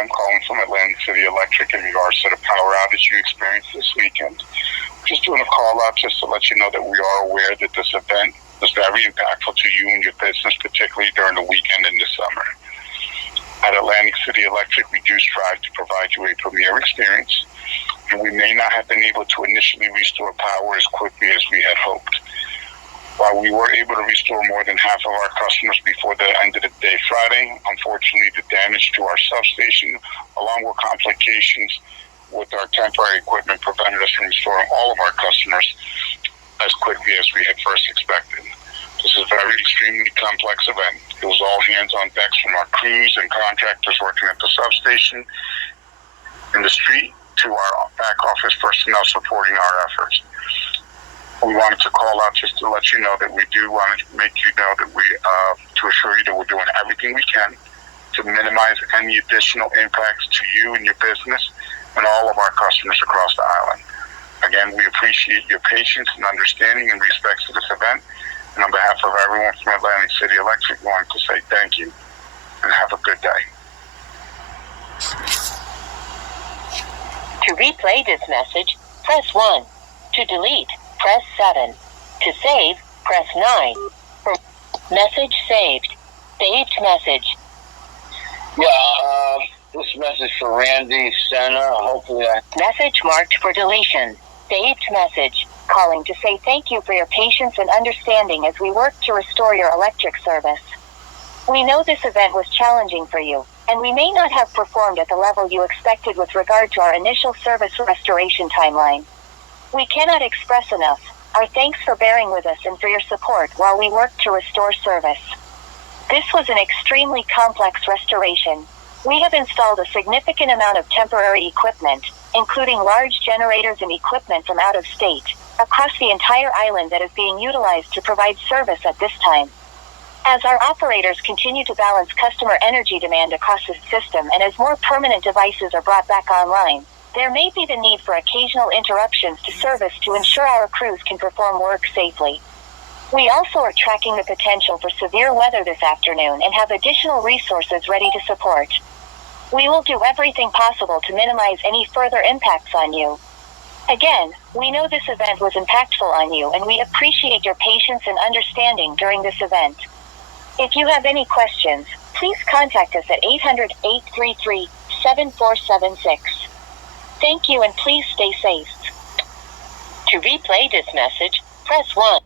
I'm calling from Atlantic City Electric in regards to the power outage you experienced this weekend. Just doing a call out just to let you know that we are aware that this event was very impactful to you and your business, particularly during the weekend in the summer. At Atlantic City Electric, we do strive to provide you a premier experience, and we may not have been able to initially restore power as quickly as we had hoped. While we were able to restore more than half of our customers before the end of the day Friday, unfortunately the damage to our substation, along with complications with our temporary equipment, prevented us from restoring all of our customers as quickly as we had first expected. This is a very extremely complex event. It was all hands on decks from our crews and contractors working at the substation, in the street, to our back office personnel supporting our efforts. We wanted to call out just to let you know that we do want to make you know that to assure you that we're doing everything we can to minimize any additional impacts to you and your business and all of our customers across the island. Again, we appreciate your patience and understanding in respect to this event. And on behalf of everyone from Atlantic City Electric, we wanted to say thank you and have a good day. To replay this message, press 1. To delete, press 7. To save, press 9. For message saved. Saved message. Yeah, this message for Randy Senna. Hopefully Message marked for deletion. Saved message. Calling to say thank you for your patience and understanding as we work to restore your electric service. We know this event was challenging for you, and we may not have performed at the level you expected with regard to our initial service restoration timeline. We cannot express enough our thanks for bearing with us and for your support while we work to restore service. This was an extremely complex restoration. We have installed a significant amount of temporary equipment, including large generators and equipment from out of state, across the entire island that is being utilized to provide service at this time. As our operators continue to balance customer energy demand across the system and as more permanent devices are brought back online, there may be the need for occasional interruptions to service to ensure our crews can perform work safely. We also are tracking the potential for severe weather this afternoon and have additional resources ready to support. We will do everything possible to minimize any further impacts on you. Again, we know this event was impactful on you and we appreciate your patience and understanding during this event. If you have any questions, please contact us at 800-833-7476. Thank you and please stay safe. To replay this message, press 1.